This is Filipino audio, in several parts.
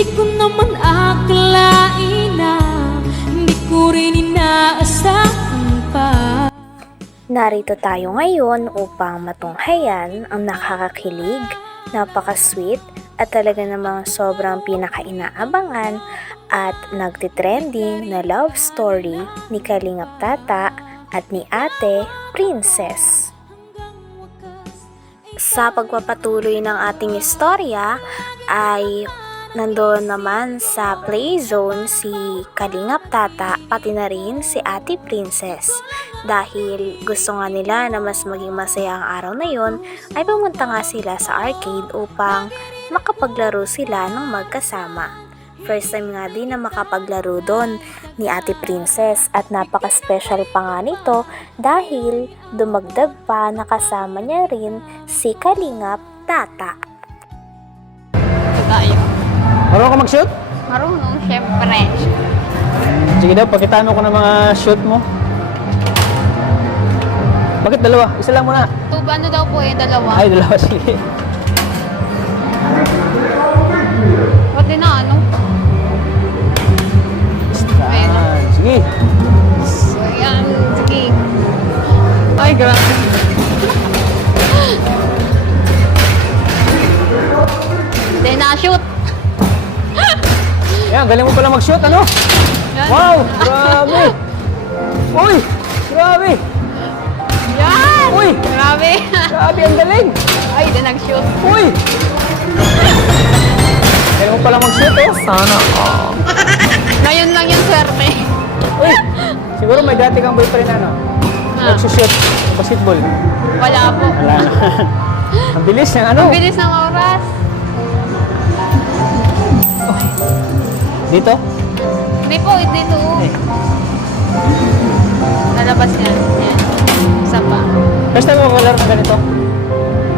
Hindi ko naman akalain na hindi ko rin inaasahan pa. Narito tayo ngayon upang matunghayan ang nakakakilig, napaka-sweet at talaga namang sobrang pinaka-inaabangan at nagtitrending na love story ni Kalingap Tata at ni Ate Princess. Sa pagpapatuloy ng ating istorya ay nandoon naman sa playzone si Kalingap Tata pati na rin si Ate Princess. Dahil gusto nga nila na mas maging masaya ang araw na yon, ay pumunta nga sila sa arcade upang makapaglaro sila ng magkasama. First time nga din na makapaglaro doon ni Ate Princess at napaka-special pa nga nito dahil dumagdag pa na kasama niya rin si Kalingap Tata. Tayo. Marunong ka mag-shoot? Marunong, syempre. Sige daw, pakitaan ko ng mga shoot mo. Bakit dalawa? Isa lang muna. Tuba, ano daw po dalawa? Ay, dalawa, sige. Ba't din na ano? Ayan, sige. So, yan, sige. Ay, grabe. Hindi na-shoot. Ayan, galing mo pala mag-shoot, ano? Yan. Wow, grabe. Uy, grabe. Yan! Uy, Grabe. grabe, ang galing. Ay, di nag-shoot. Uy. Galing mo pala mag-shoot, oh. Sana all. Ngayon lang yung swerte. Uy, siguro may dati kang boyfriend, ano? Nagsushoot, basketball. Wala po. Wala na. Ang bilis ng ano? Ang bilis ng oras. Dito? Hindi po, dito. Eh. Lalabas yan. Yan. Isa pa. First time mo maglaro ng ganito?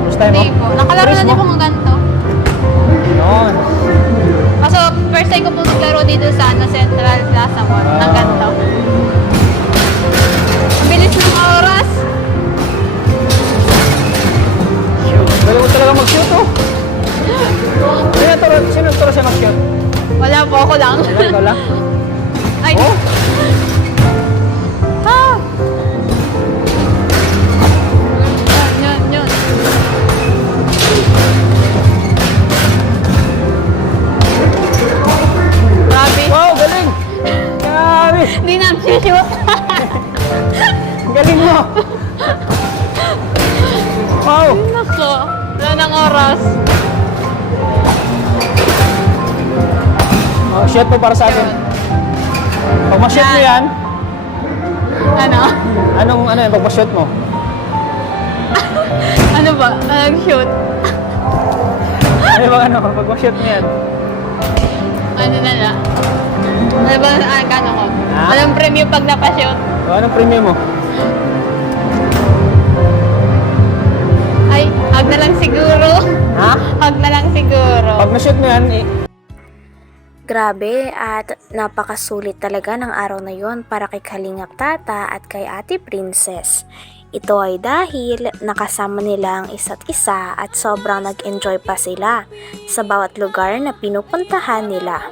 First time mo? Hindi po. Nakalaro na din po ng ganito. Noon. Kaso, first time ko po maglaro dito sa Central Plaza Mall. Ng ganito. Ang bilis ng oras. Galing mo talaga mag-shoot, oh. Sino turo siya mag-shoot? Wala po, ako lang. Wala, ikaw lang? Ay. Oh? Ah! Yun. Grabe. Wow, galing! Grabe! Hindi na shoot. Galing mo! Wow! Nako. Wala ng oras. Oh, shoot mo para sa atin. Pag ma-shoot mo yan, Ano? ano yan, pag ma-shoot mo? Ano ba? Nag-shoot? Ano ba ano, pag ma-shoot mo yan? Ano na na? Ano ba ang kano ko? Ha? Walang premium pag napashoot? O, anong premium mo? Ay, hug na lang siguro. Ha? Hug na lang siguro. Pag na-shoot mo yan, Grabe at napakasulit talaga ng araw na yon para kay Kalingap Tata at kay Ate Princess. Ito ay dahil nakasama nila ang isa't isa at sobrang nag-enjoy pa sila sa bawat lugar na pinupuntahan nila.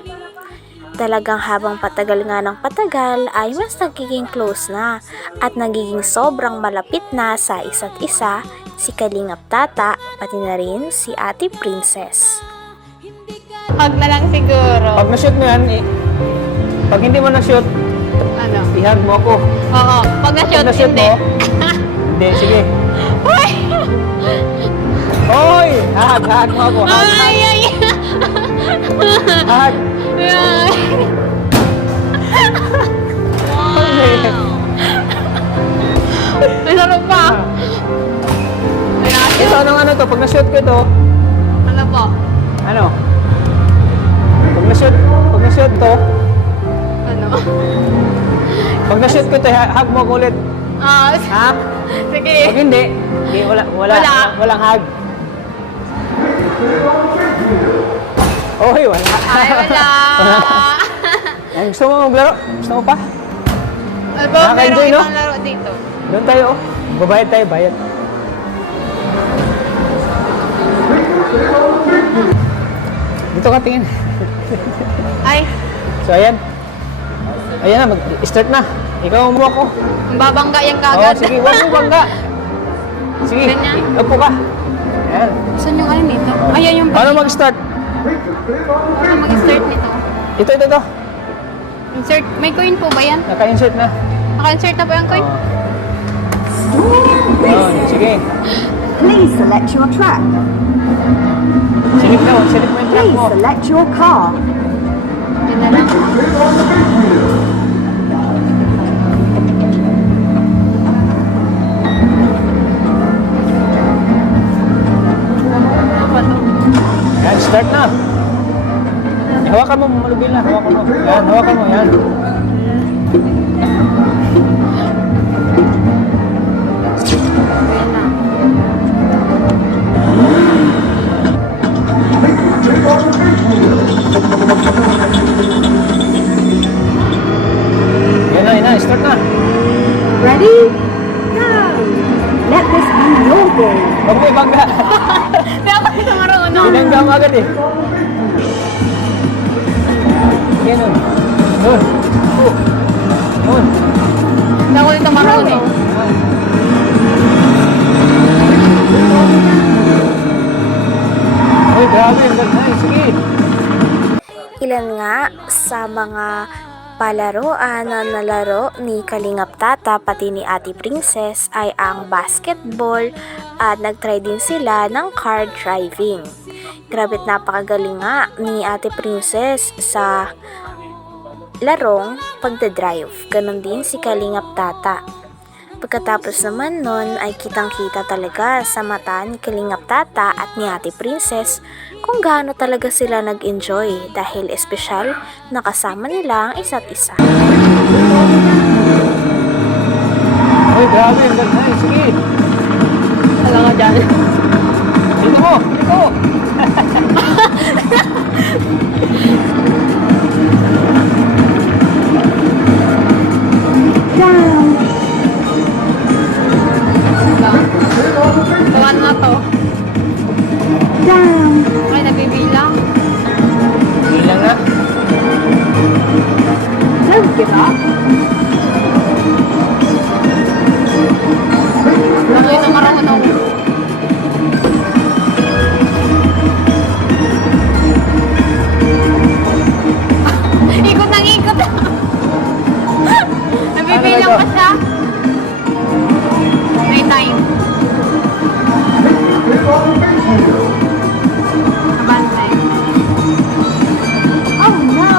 Talagang habang patagal nga ng patagal ay mas nagiging close na at nagiging sobrang malapit na sa isa't isa si Kalingap Tata pati na rin si Ate Princess. Hug na lang siguro. pag na-shoot mo yan, pag hindi mo na-shoot, Ano? ihag mo ako. Oo. Pag na-shoot, Pag na-shoot hindi. mo, hindi, sige. Uy! Hoy! Hag mo ako. Ay! Hag. Ay! May sarap pa. May Ito, na-shoot. anong ano to? Pag na-shoot ko ito, Ano po? ano? Pag na-shoot to, Ano? pag na-shoot ko ito, hug mo ako ulit. Ah, Ha? sige. Pag hindi, Wala. walang hug. Oy, wala. Ay, wala. Ay, gusto mo maglaro? Gusto mo pa? Ano ba? Nakaka-enjoy, Merong no? ibang laro dito. Doon tayo, oh. Babayad tayo, bayad. Dito ka tingin. Ay, So, ayan. Ayan na, mag-start na. Ikaw mo ako. babangga yung Oo, kagad. sige, huwag mo bangga. Sige, Ganyan? upo ka. Ayan. Saan yung ano nito? Ayan yung Paano mag-start? Paano mag-insert nito? Ito. Insert. May coin po ba yan? Naka-insert na. Naka-insert na po yung coin? Ayan, sige. Please select your track. Select mo yung track Please mo. select your car. Yun na lang. Ayan, start na. Hawakan mo, malubin na. Hawakan mo. Yan, hawakan mo. Yan. Ayan na. Yan na. Start na. Ready? Go! Let this be your game. Huwag mo ibangga. Hindi ako ito marunong. Binangga mo agad eh. Ganun. Doon. Doon. Hindi ako ito marunong. Uy, grabe. Ang ganda. Sige. Ilan nga sa mga palaruan na nalaro ni Kalingap Tata pati ni Ate Princess ay ang basketball at nagtry din sila ng car driving. Grabe't napakagaling nga ni Ate Princess sa larong pagdadrive. Ganon din si Kalingap Tata. Pagkatapos naman nun ay kitang-kita talaga sa mata ni Kalingap Tata at ni Ate Princess kung gaano talaga sila nag-enjoy dahil espesyal na kasama nila ang isa't isa. Uy, grabe. Ang ganda. Sige. Alam ka dyan. Dito mo. Dito. Down. Tawan na to. Down. Ay, nabibilang. Bilang na. Don't give up. Ako ito marunong. Ikot ng ikot. Nabibilang pa siya. May time. Nabantay. Oh no!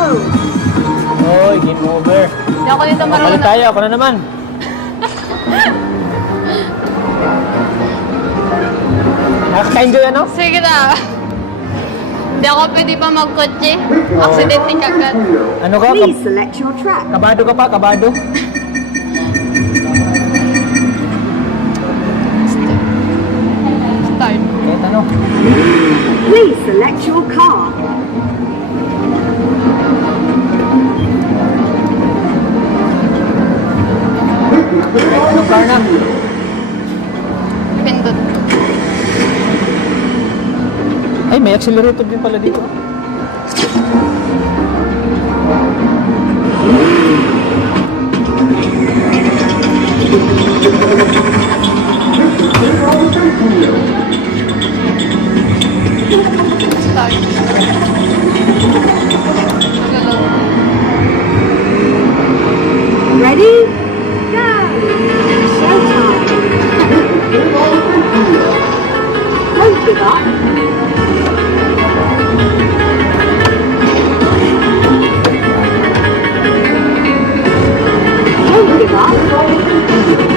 Uy, game over. Hindi ako dito Palit marunong. tayo. Ako na naman. Nakaka-enjoy ano? Sige na. Hindi ako pwede pa magkotse. Aksidente kagad. Ano ka? Please select your track. Kabado ka pa? Kabado? Start. Kahit ano? Please select your car. Kahit anong car na? Pindot. Ay, may accelerator din pala dito. Start. Magalaw. Ready? Go! Showtime. Don't give up. Don't give up.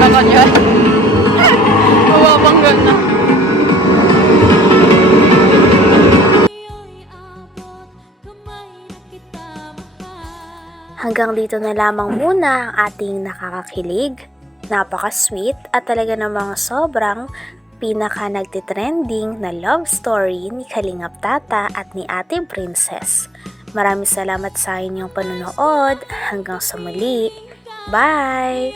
Naka dyan. Mababanggan na. Hanggang dito na lamang muna ang ating nakakakilig, napaka-sweet at talaga namang sobrang pinaka nagtitrending na love story ni Kalingap Tata at ni Ate Princess. Maraming salamat sa inyong panonood. Hanggang sa muli. Bye!